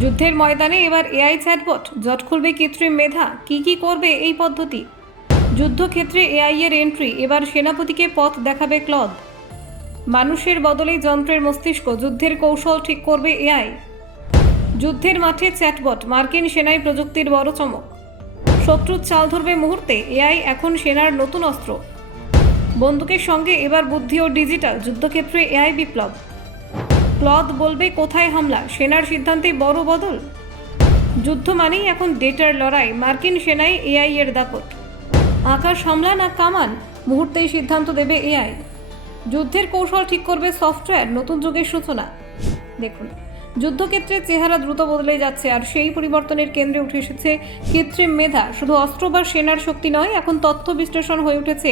যুদ্ধের ময়দানে এবার এআই চ্যাটবট জট খুলবে কৃত্রিম মেধা। কি করবে এই পদ্ধতি? যুদ্ধক্ষেত্রে এআই এর এন্ট্রি, এবার সেনাপতিকে পথ দেখাবে ক্লদ। মানুষের বদলে যন্ত্রের মস্তিষ্ক, যুদ্ধের কৌশল ঠিক করবে এআই। যুদ্ধের মাঠে চ্যাটবট, মার্কিন সেনায় প্রযুক্তির বড় চমক। শত্রুর চাল ধরবে মুহূর্তে, এআই এখন সেনার নতুন অস্ত্র। বন্দুকের সঙ্গে এবার বুদ্ধি ও ডিজিটাল, যুদ্ধক্ষেত্রে এআই বিপ্লব। ক্লদ বলবে কোথায় হামলা, সেনার সিদ্ধান্তে বড় বদল। যুদ্ধ মানেই এখন ডেটার লড়াই, মার্কিন সেনায় এআই এর দাপট। আকাশ হামলা না কামান, মুহূর্তেই সিদ্ধান্ত দেবে এআই। যুদ্ধের কৌশল ঠিক করবে সফটওয়্যার, নতুন যুগের সূচনা। দেখুন, যুদ্ধক্ষেত্রে চেহারা দ্রুত বদলে যাচ্ছে, আর সেই পরিবর্তনের কেন্দ্রে উঠে এসেছে কৃত্রিম মেধা। শুধু অস্ত্র বা সেনার শক্তি নয়, এখন তথ্য বিশ্লেষণ হয়ে উঠেছে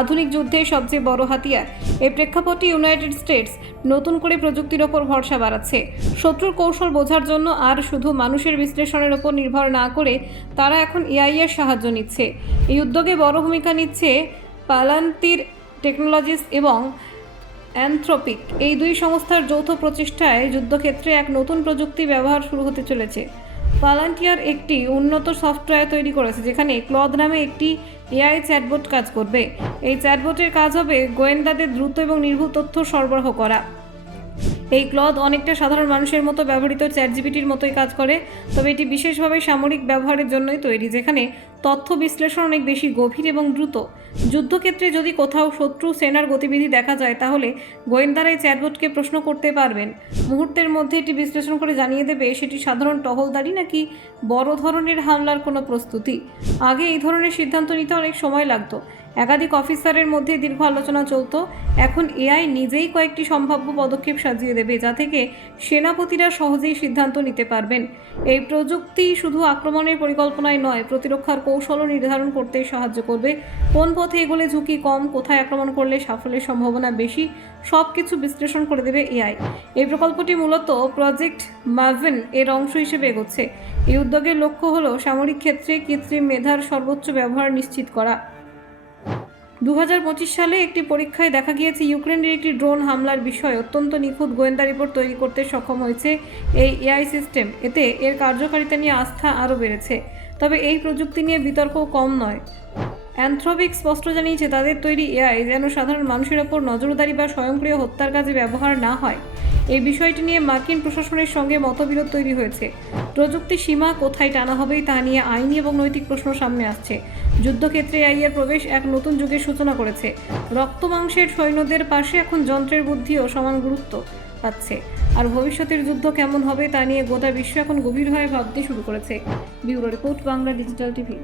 আধুনিক যুদ্ধের সবচেয়ে বড় হাতিয়ার। এই প্রেক্ষাপটে ইউনাইটেড স্টেটস নতুন করে প্রযুক্তির ওপর ভরসা বাড়াচ্ছে। শত্রুর কৌশল বোঝার জন্য আর শুধু মানুষের বিশ্লেষণের ওপর নির্ভর না করে তারা এখন এআই এর সাহায্য নিচ্ছে। এই উদ্যোগে বড় ভূমিকা নিচ্ছে পালান্তির টেকনোলজিস এবং অ্যানথ্রোপিক। এই দুই সংস্থার যৌথ প্রচেষ্টায় যুদ্ধক্ষেত্রে এক নতুন প্রযুক্তি ব্যবহার শুরু হতে চলেছে। পালান্টিয়ার একটি উন্নত সফটওয়্যার তৈরি করেছে যেখানে ক্লদ নামে একটি এআই চ্যাটবট কাজ করবে। এই চ্যাটবটের কাজ হবে গোয়েন্দাদের দ্রুত এবং নির্ভুল তথ্য সরবরাহ করা। এই ক্লদ অনেকটা সাধারণ মানুষের মতো ব্যবহৃত চ্যাটজিপিটির মতোই কাজ করে, তবে এটি বিশেষভাবে সামরিক ব্যবহারের জন্যই তৈরি, যেখানে তথ্য বিশ্লেষণ অনেক বেশি গভীর এবং দ্রুত। যুদ্ধক্ষেত্রে যদি কোথাও শত্রু সেনার গতিবিধি দেখা যায়, তাহলে গোয়েন্দারা এই চ্যাটবটকে প্রশ্ন করতে পারবেন। মুহূর্তের মধ্যে এটি বিশ্লেষণ করে জানিয়ে দেবে সেটি সাধারণ টহলদারি নাকি বড় ধরনের হামলার কোনো প্রস্তুতি। আগে এই ধরনের সিদ্ধান্ত নিতে অনেক সময় লাগতো, একাধিক অফিসারের মধ্যে দীর্ঘ আলোচনা চলত। এখন এআই নিজেই কয়েকটি সম্ভাব্য পদক্ষেপ সাজিয়ে দেবে, যা থেকে সেনাপতিরা সহজেই সিদ্ধান্ত নিতে পারবেন। এই প্রযুক্তি শুধু আক্রমণের পরিকল্পনায় নয়, প্রতিরক্ষার কৌশলও নির্ধারণ করতে সাহায্য করবে। কোন পথে এগোলে ঝুঁকি কম, কোথায় আক্রমণ করলে সাফল্যের সম্ভাবনা বেশি, সব কিছু বিশ্লেষণ করে দেবে এআই। এই প্রকল্পটি মূলত প্রজেক্ট মার্ভিন এর অংশ হিসেবে এগোচ্ছে। এই উদ্যোগের লক্ষ্য হল সামরিক ক্ষেত্রে কৃত্রিম মেধার সর্বোচ্চ ব্যবহার নিশ্চিত করা। 2025 সালে একটি পরীক্ষায় দেখা গিয়েছে ইউক্রেনের একটি ড্রোন হামলার বিষয়ে অত্যন্ত নিখুঁত গোয়েন্দা রিপোর্ট তৈরি করতে সক্ষম হয়েছে এই এআই সিস্টেম। এতে এর কার্যকারিতা নিয়ে আস্থা আরও বেড়েছে। তবে এই প্রযুক্তি নিয়ে বিতর্কও কম নয়। অ্যানথ্রোপিক স্পষ্ট জানিয়েছে তাদের তৈরি এআই যেন সাধারণ মানুষের ওপর নজরদারি বা স্বয়ংক্রিয় হত্যার কাজে ব্যবহার না হয়। এই বিষয়টি নিয়ে মার্কিন প্রশাসনের সঙ্গে মতবিরোধ তৈরি হয়েছে। প্রযুক্তির সীমা কোথায় টানা হবে তা নিয়ে আইনি এবং নৈতিক প্রশ্ন সামনে আসছে। যুদ্ধক্ষেত্রে এআই এর প্রবেশ এক নতুন যুগের সূচনা করেছে। রক্ত মাংসের সৈন্যদের পাশে এখন যন্ত্রের বুদ্ধিও সমান গুরুত্ব পাচ্ছে। আর ভবিষ্যতের যুদ্ধ কেমন হবে তা নিয়ে গোটা বিশ্ব এখন গভীরভাবে ভাবতে শুরু করেছে। Bureau report, Bangla digital TV.